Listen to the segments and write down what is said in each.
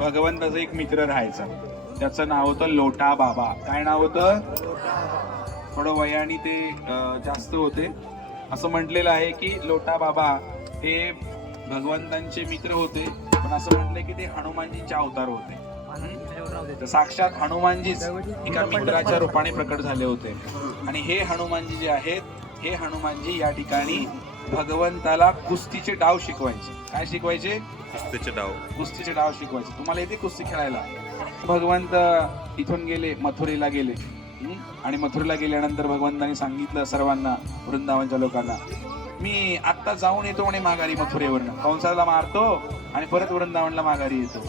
भगवंताचा एक मित्र राहायचा, त्याचं नाव होतं लोटा बाबा. काय नाव होतं? थोडं वयाने ते जास्त होते. असं म्हटलेलं आहे की लोटा बाबा हे भगवंतांचे मित्र होते, पण असं म्हटलंय की ते हनुमानजींचे अवतार होते. तर साक्षात हनुमानजीच एका मित्राच्या रूपाने प्रकट झाले होते. आणि हे हनुमानजी जे आहेत, हे हनुमानजी या ठिकाणी भगवंताला कुस्तीचे डाव शिकवायचे. काय शिकवायचे? कुस्तीचे डाव. कुस्तीचे डाव शिकवायचे. तुम्हाला येते कुस्ती खेळायला? भगवंत इथून गेले, मथुरेला गेले. आणि मथुरेला गेल्यानंतर भगवंतांनी सांगितलं सर्वांना, वृंदावनच्या लोकांना, मी आत्ता जाऊन येतो म्हणे माघारी मथुरेवरनं. कंसाला मारतो आणि परत वृंदावनला माघारी येतो.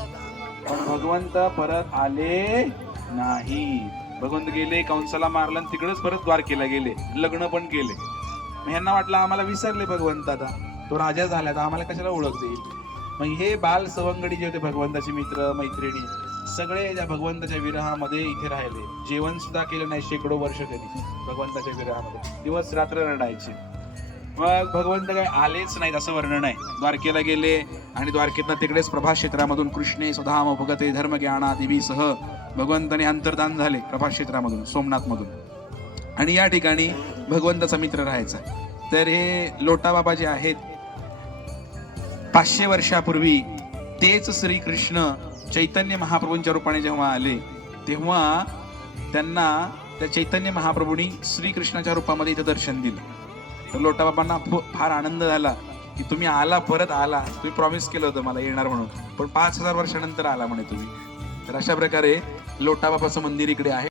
पण भगवंत परत आले नाही. भगवंत गेले, कंसाला मारलं आणि तिकडेच परत द्वारकेला गेले, लग्न पण केले. ह्यांना वाटलं आम्हाला विसरले भगवंत, आता तो राजा झाला तर आम्हाला कशाला ओळख देईल. मग हे बाल सवंगडी जे होते, भगवंताचे मित्र मैत्रिणी, सगळे त्या भगवंताच्या विरहामध्ये इथे राहिले. जेवण सुद्धा केलं नाही शेकडो वर्ष त्यांनी भगवंताच्या विरहामध्ये, दिवस रात्र रडायचे. मग भगवंत काय आलेच नाहीत असं वर्णन आहे. द्वारकेला गेले आणि द्वारकेतनं तिकडेच प्रभा क्षेत्रामधून कृष्णे स्वधाम भगते धर्म ज्ञाना दिवीसह भगवंताने अंतर्धान झाले प्रभा क्षेत्रामधून, सोमनाथ मधून. आणि या ठिकाणी भगवंताचा मित्र राहायचा. तर हे लोटा बाबा जे आहेत, 500 वर्षापूर्वी तेच श्रीकृष्ण चैतन्य महाप्रभूंच्या रूपाने जेव्हा आले, तेव्हा त्यांना त्या चैतन्य महाप्रभूंनी श्रीकृष्णाच्या रूपामध्ये इथं दर्शन दिलं. तर लोटाबाबांना फार आनंद झाला की तुम्ही आला, परत आला. तुम्ही प्रॉमिस केलं होतं मला येणार म्हणून, पण 5000 वर्षानंतर आला म्हणे तुम्ही. तर अशा प्रकारे लोटाबाबाचं मंदिर इकडे आहे.